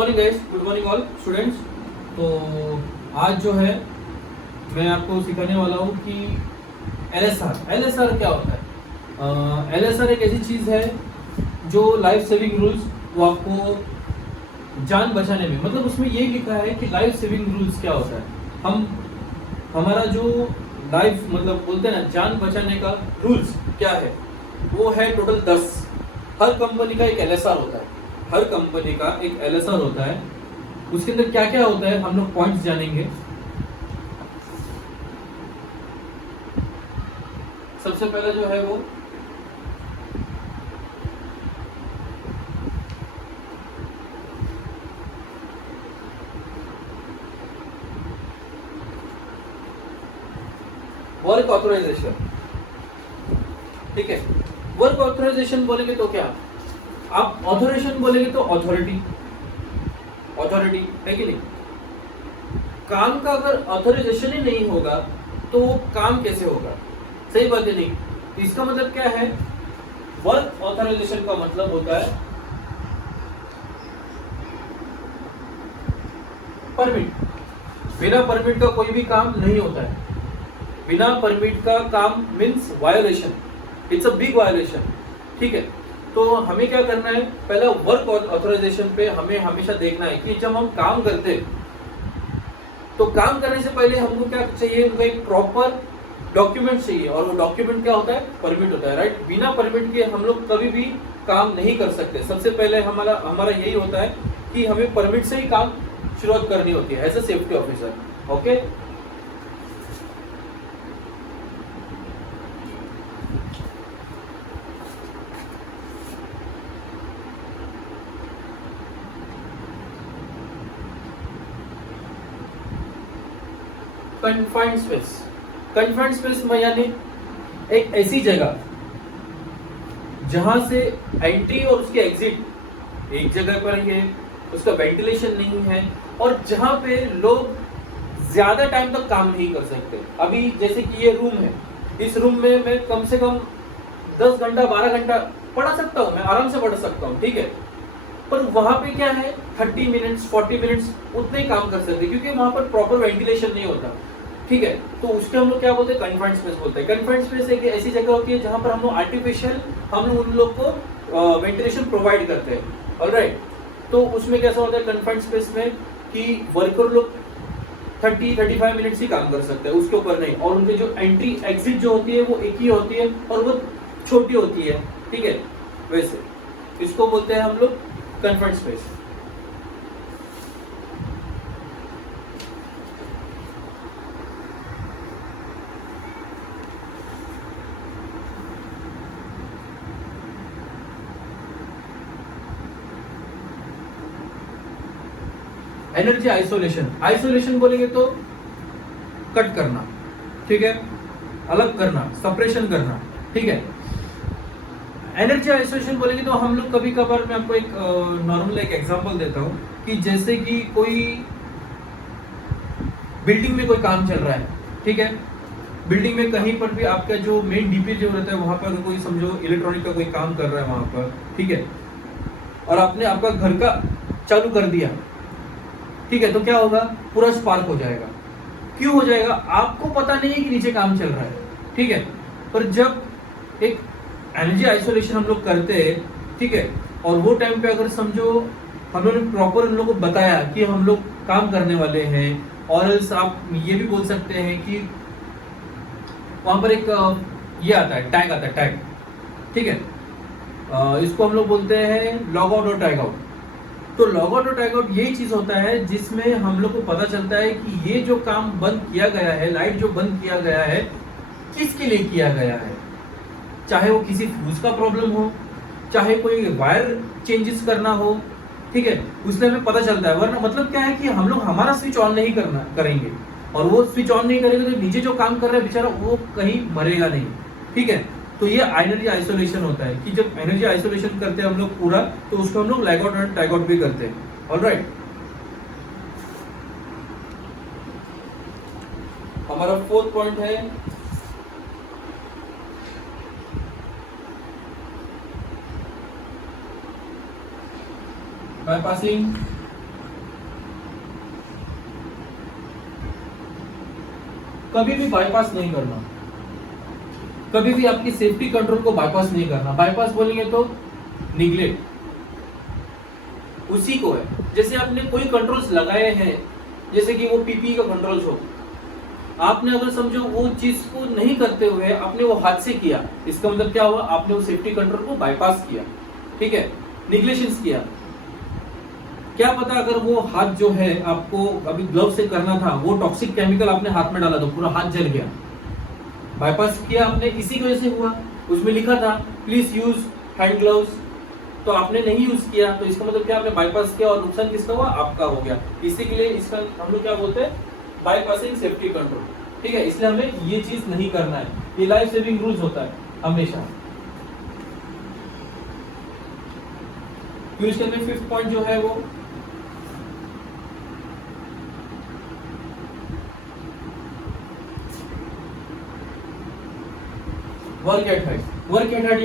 Morning guys, good morning all students. तो आज जो है मैं आपको सिखाने वाला हूँ कि एलएसआर क्या होता है। एलएसआर एक ऐसी चीज़ है जो लाइफ सेविंग रूल्स, वो आपको जान बचाने में, मतलब उसमें ये लिखा है कि लाइफ सेविंग रूल्स क्या होता है। हमारा जो लाइफ, मतलब बोलते हैं ना, जान बचाने का रूल्स क्या है, वो है टोटल 10। हर कंपनी का एक एलएसआर होता है, हर कंपनी का एक एलएसआर होता है। उसके अंदर क्या क्या होता है हम लोग पॉइंट्स जानेंगे। सबसे पहला जो है वो वर्क ऑथराइजेशन। ठीक है, वर्क ऑथराइजेशन बोलेंगे तो क्या, आप ऑथराइजेशन बोलेंगे तो अथॉरिटी है कि नहीं। काम का अगर ऑथराइजेशन ही नहीं होगा तो वो काम कैसे होगा, सही बात है नहीं। इसका मतलब क्या है, वर्क ऑथराइजेशन का मतलब होता है परमिट। बिना परमिट का कोई भी काम नहीं होता है। बिना परमिट का काम means violation, it's a big violation. ठीक है, तो हमें क्या करना है, पहला वर्क ऑथराइजेशन पे हमें हमेशा देखना है कि जब हम काम करते तो काम करने से पहले हमको क्या चाहिए, उनका एक प्रॉपर डॉक्यूमेंट चाहिए, और वो डॉक्यूमेंट क्या होता है, परमिट होता है, राइट। बिना परमिट के हम लोग कभी भी काम नहीं कर सकते। सबसे पहले हमारा यही होता है कि हमें परमिट से ही काम शुरुआत करनी होती है as a safety officer. Okay, confined space में यानी एक ऐसी जगह जहां से एंट्री और उसके एग्जिट एक जगह पर ही है, उसका वेंटिलेशन नहीं है, और जहां पे लोग ज्यादा टाइम तक काम नहीं कर सकते। अभी जैसे कि ये रूम है, इस रूम में मैं कम से कम 10 घंटा 12 घंटा पढ़ा सकता हूँ, मैं आराम से पढ़ सकता हूँ, ठीक है। पर वहां पे क्या है, 30 मिनट्स 40 मिनट्स उतने ही काम कर सकते, क्योंकि वहां पर प्रॉपर वेंटिलेशन नहीं होता। ठीक है, तो उसके हम लोग क्या बोलते हैं, कन्फाइंड स्पेस बोलते हैं। कन्फाइंड स्पेस एक ऐसी जगह होती है जहां पर हम लोग आर्टिफिशियल हम लोग उन लोग को वेंटिलेशन प्रोवाइड करते हैं। ऑलराइट, तो उसमें कैसा होता है कन्फाइंड स्पेस में कि वर्कर लोग 30-35 मिनट्स ही काम कर सकते हैं, उसके ऊपर नहीं। और उनके जो एंट्री एग्जिट जो होती है वो एक ही होती है और वो छोटी होती है। ठीक है, वैसे इसको बोलते हैं हम लोग कन्फाइंड स्पेस। एनर्जी आइसोलेशन बोलेंगे तो कट करना, ठीक है, अलग करना, सेपरेशन करना। ठीक है, एनर्जी आइसोलेशन बोलेंगे तो हम लोग कभी कभार, मैं आपको एक नॉर्मल एक एग्जांपल देता हूँ कि जैसे कि कोई बिल्डिंग में कोई काम चल रहा है, ठीक है। बिल्डिंग में कहीं पर भी आपका जो मेन डीपी जो रहता है वहां पर कोई समझो इलेक्ट्रॉनिक का कोई काम कर रहा है वहां पर, ठीक है, और आपने आपका घर का चालू कर दिया, ठीक है, तो क्या होगा, पूरा स्पार्क हो जाएगा। क्यों हो जाएगा, आपको पता नहीं है कि नीचे काम चल रहा है, ठीक है। पर जब एक एनर्जी आइसोलेशन हम लोग करते हैं, ठीक है, और वो टाइम पे अगर समझो हम लोगों ने प्रॉपर उन लोगों को बताया कि हम लोग काम करने वाले हैं, और आप ये भी बोल सकते हैं कि वहां पर एक ये आता है, टैग आता है, टैग, ठीक है। इसको हम लोग बोलते हैं लॉग आउट और टैग आउट। तो लॉग आउट और टैग आउट यही चीज होता है जिसमें हम लोग को पता चलता है कि ये जो काम बंद किया गया है, लाइट जो बंद किया गया है, किसके लिए किया गया है। चाहे वो किसी फ्यूज का प्रॉब्लम हो, चाहे कोई वायर चेंजेस करना हो, ठीक है, उसमें हमें पता चलता है। वरना मतलब क्या है कि हम लोग हमारा स्विच ऑन नहीं करेंगे, और वो स्विच ऑन नहीं करेंगे तो नीचे जो काम कर रहा है बेचारा वो कहीं मरेगा नहीं, ठीक है। तो ये एनर्जी आइसोलेशन होता है कि जब एनर्जी आइसोलेशन करते हैं हम लोग पूरा, तो उसको हम लोग लैग आउट और टैग आउट भी करते हैं। ऑलराइट, हमारा 4th पॉइंट है bypassing कभी भी बाईपास नहीं करना, कभी भी आपकी सेफ्टी कंट्रोल को बाईपास नहीं करना। बाईपास बोलेंगे तो निग्लेक्ट उसी को है। जैसे आपने कोई कंट्रोल्स लगाए हैं, जैसे कि वो पीपी का कंट्रोल्स हो, आपने अगर समझो वो चीज को नहीं करते हुए आपने वो हाथ से किया, इसका मतलब क्या हुआ, आपने वो सेफ्टी कंट्रोल को बाईपास किया, ठीक है, निग्लेशंस किया। क्या पता अगर वो हाथ जो है आपको अभी ग्लव से करना था, वो टॉक्सिक केमिकल आपने हाथ में डाला तो पूरा हाथ जल गया। बाईपास किया आपने, इसी की वजह से हुआ। उसमें लिखा था प्लीज यूज हैंड ग्लव्स, तो आपने नहीं यूज किया, तो इसका मतलब क्या, आपने बाईपास किया और नुकसान किसका हुआ, आपका हो गया। इसी के लिए इसका हम लोग क्या बोलते हैं, बाईपासिंग सेफ्टी कंट्रोल, ठीक है। इसलिए हमें ये चीज नहीं करना है, ये लाइफ सेविंग रूल्स होता है हमेशा। फिर इसके अंदर 5th पॉइंट जो है वो work at height. Work at height